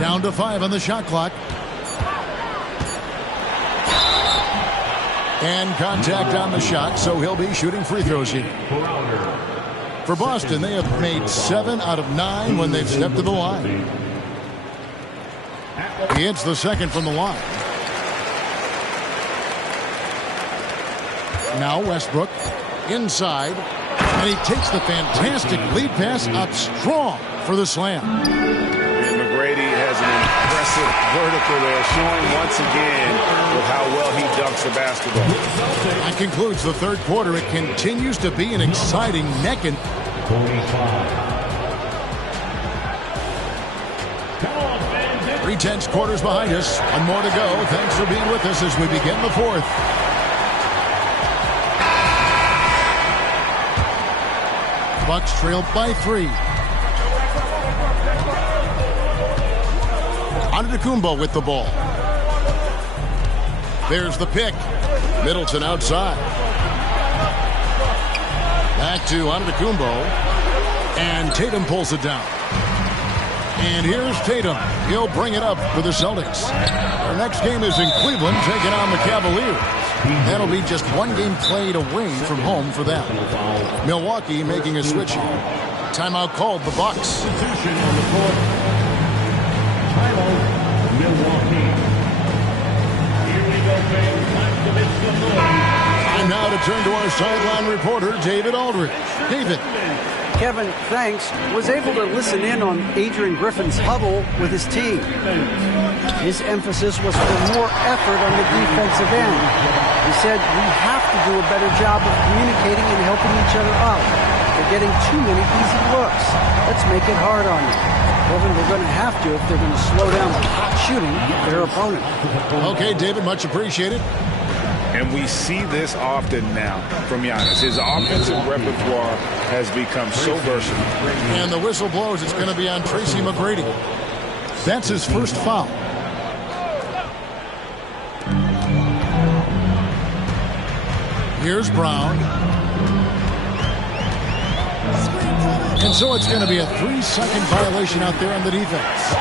Down to 5 on the shot clock. And contact on the shot, so he'll be shooting free throws here. For Boston, they have made 7 out of 9 when they've stepped to the line. He hits the second from the line. Now Westbrook inside, and he takes the fantastic lead pass up strong for the slam. And McGrady has an impressive vertical there, showing once again with how well he dunks the basketball. That concludes the third quarter. It continues to be an exciting neck and 3/10 quarters behind us. One more to go. Thanks for being with us as we begin the fourth. Bucks trail by 3. Antetokounmpo with the ball. There's the pick. Middleton outside. Back to Antetokounmpo. And Tatum pulls it down. And here's Tatum. He'll bring it up for the Celtics. Our next game is in Cleveland, taking on the Cavaliers. That'll be just one game played away from home for them. Milwaukee making a switch here. Timeout called the Bucks. Time now to turn to our sideline reporter, David Aldridge. David. Kevin, thanks, was able to listen in on Adrian Griffin's huddle with his team. His emphasis was for more effort on the defensive end. He said, we have to do a better job of communicating and helping each other out. They're getting too many easy looks. Let's make it hard on them. Kevin, they're going to have to if they're going to slow down the hot shooting of their opponent. Okay, David, much appreciated. And we see this often now from Giannis. His offensive repertoire has become so versatile. And the whistle blows. It's going to be on Tracy McGrady. That's his first foul. Here's Brown. And so it's going to be a 3-second violation out there on the defense.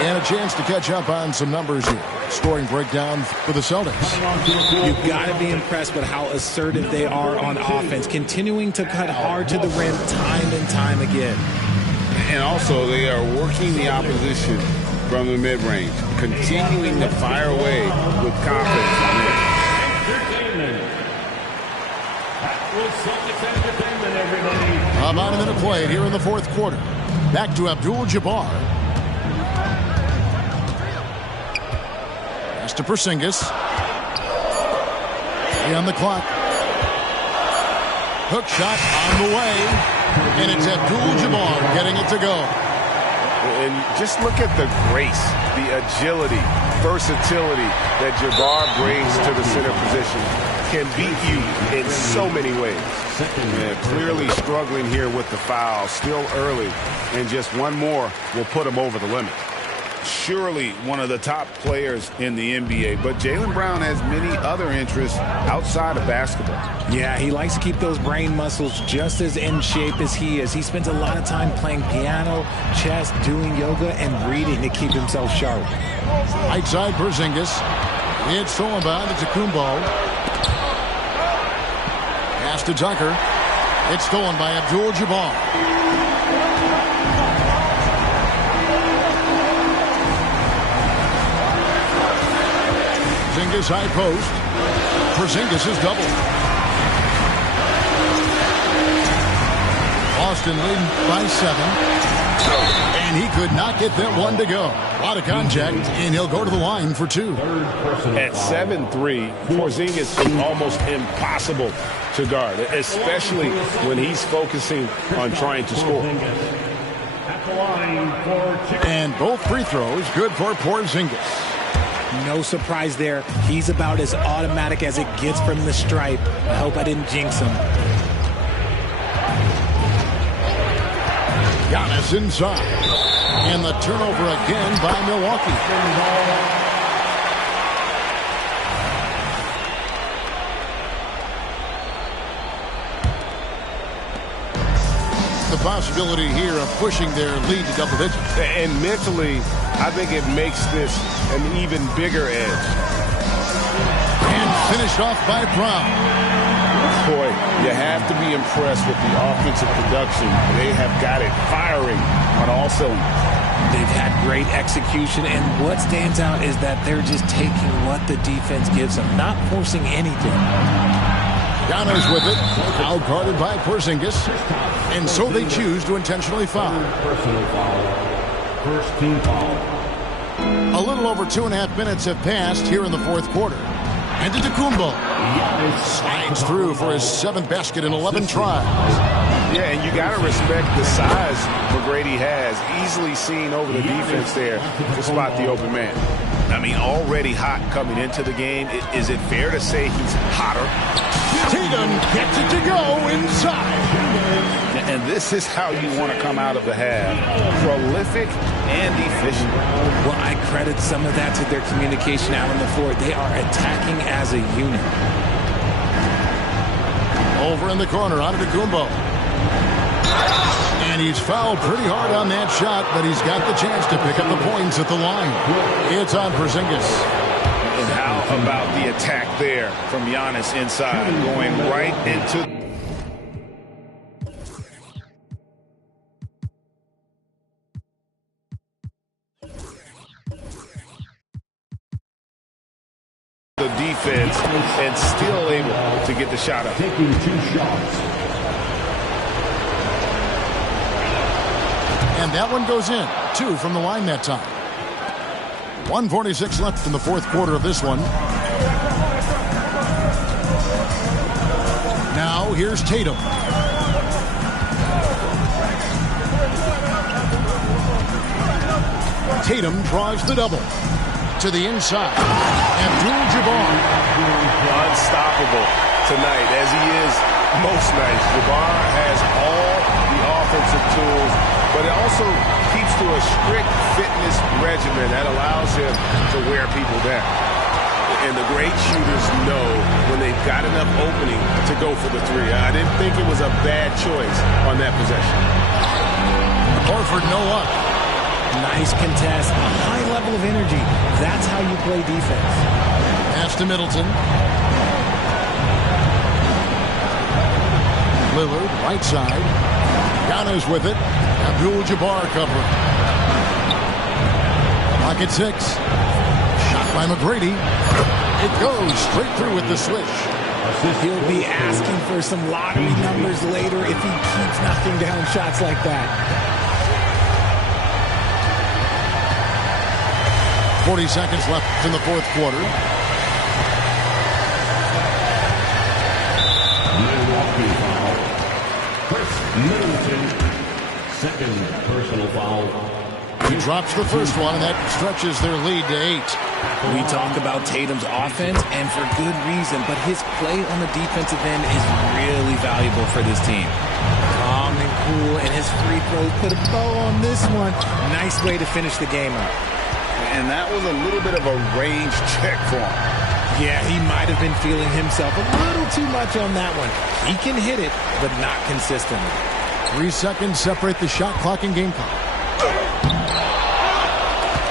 And a chance to catch up on some numbers here. Scoring breakdown for the Celtics. You've got to be impressed with how assertive they are on offense, continuing to cut hard to the rim time and time again. And also, they are working the opposition from the mid-range, continuing to fire away with confidence. About a minute played here in the fourth quarter. Back to Abdul-Jabbar. Pass to Porzingis. On the clock. Hook shot on the way. And it's Abdul-Jabbar getting it to go. And just look at the grace, the agility, versatility that Jabbar brings to the center position. Can beat you in so many ways. Yeah, clearly struggling here with the foul. Still early. And just one more will put him over the limit. Surely one of the top players in the NBA, but Jaylen Brown has many other interests outside of basketball. Yeah, he likes to keep those brain muscles just as in shape as he is. He spends a lot of time playing piano, chess, doing yoga, and reading to keep himself sharp. Right side Porzingis. It's stolen by Antetokounmpo. Pass to Tucker. It's stolen by Abdul-Jabbar. Porzingis high post. Porzingis is doubled. Boston leading by 7. And he could not get that one to go. A lot of contact, and he'll go to the line for 2. At 7'3", Porzingis is almost impossible to guard, especially when he's focusing on trying to score. And both free throws good for Porzingis. No surprise there. He's about as automatic as it gets from the stripe. I hope I didn't jinx him. Giannis inside. And the turnover again by Milwaukee. The possibility here of pushing their lead to double digits. And mentally, I think it makes this an even bigger edge. And finished off by Brown. Boy, you have to be impressed with the offensive production. They have got it firing on all cylinders. They've had great execution, and what stands out is that they're just taking what the defense gives them, not forcing anything. Giannis with it, out guarded by Porzingis, and so they choose to intentionally foul. Personal foul. First team foul. A little over 2.5 minutes have passed here in the fourth quarter. Antetokounmpo slides through for his 7th basket in 11 tries. Yeah, and you got to respect the size McGrady has. Easily seen over the defense there to spot the open man. I mean, already hot coming into the game. Is it fair to say he's hotter? Tatum gets it to go inside. And this is how you want to come out of the half. Prolific and efficient. Well, I credit some of that to their communication out on the floor. They are attacking as a unit. Over in the corner, Antetokounmpo. And he's fouled pretty hard on that shot, but he's got the chance to pick up the points at the line. It's on Porzingis. And how about the attack there from Giannis inside, going right into the defense and still able to get the shot up. Taking 2 shots. And that one goes in. 2 from the line that time. 1:46 left in the fourth quarter of this one. Now here's Tatum. Tatum draws the double. To the inside. Abdul-Jabbar. Unstoppable tonight, as he is most nights. Jabbar has all the offensive tools, but it also keeps to a strict fitness regimen that allows him to wear people down. And the great shooters know when they've got enough opening to go for the 3. I didn't think it was a bad choice on that possession. Horford, no luck. Nice contest, a high level of energy. That's how you play defense. Pass to Middleton. Lillard, right side. Giannis with it. Abdul-Jabbar covering. Pocket 6. Shot by McGrady. It goes straight through with the switch. He'll be asking for some lottery numbers later if he keeps knocking down shots like that. 40 seconds left in the fourth quarter. Milwaukee foul. Chris Middleton, second personal foul. He drops the first one, and that stretches their lead to 8. We talk about Tatum's offense, and for good reason, but his play on the defensive end is really valuable for this team. Calm and cool, and his free throws put a bow on this one. Nice way to finish the game up. And that was a little bit of a range check for him. Yeah, he might have been feeling himself a little too much on that one. He can hit it, but not consistently. 3 seconds separate the shot clock and game clock.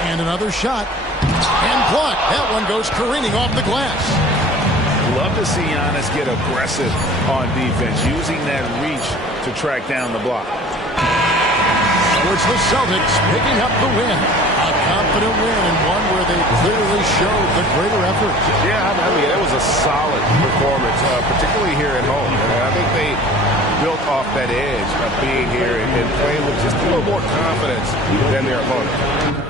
And another shot. And blocked. That one goes careening off the glass. Love to see Giannis get aggressive on defense, using that reach to track down the block. So it's the Celtics picking up the win. A confident win, and one where they clearly showed the greater effort. Yeah, I mean, it was a solid performance, particularly here at home. And I think they built off that edge of being here and playing with just a little more confidence than their opponent.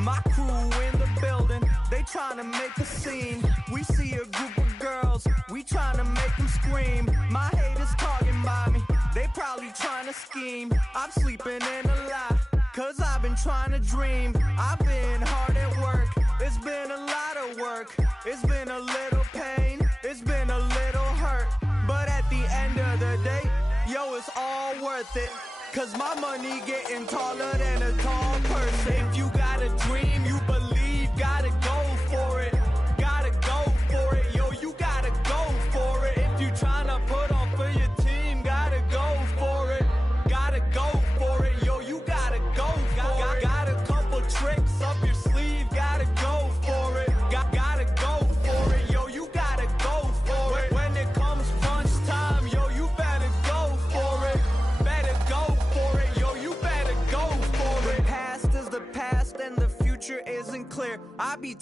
My crew in the building, they trying to make a scene. We see a group of girls, we trying to make them scream. My haters talking by me, they probably trying to scheme. I'm sleeping in a lie, cause I've been trying to dream. I've been hard at work, it's been a lot of work. It's been a little pain, it's been a little hurt. But at the end of the day, yo, it's all worth it. Cause my money getting taller than a tall person. If you got a dream, you believe, gotta go for it. Gotta go for it, yo, you gotta go for it. If you tryna put on for your team, gotta go for it. Gotta go for it, yo, you gotta go for it. Got a couple tricks up your sleeve, gotta go for it. Gotta go for it, yo, you gotta go for it. When it comes crunch time, yo, you better go for it. Better go for it, yo, you better go for it. The past is the past and the future isn't clear. I be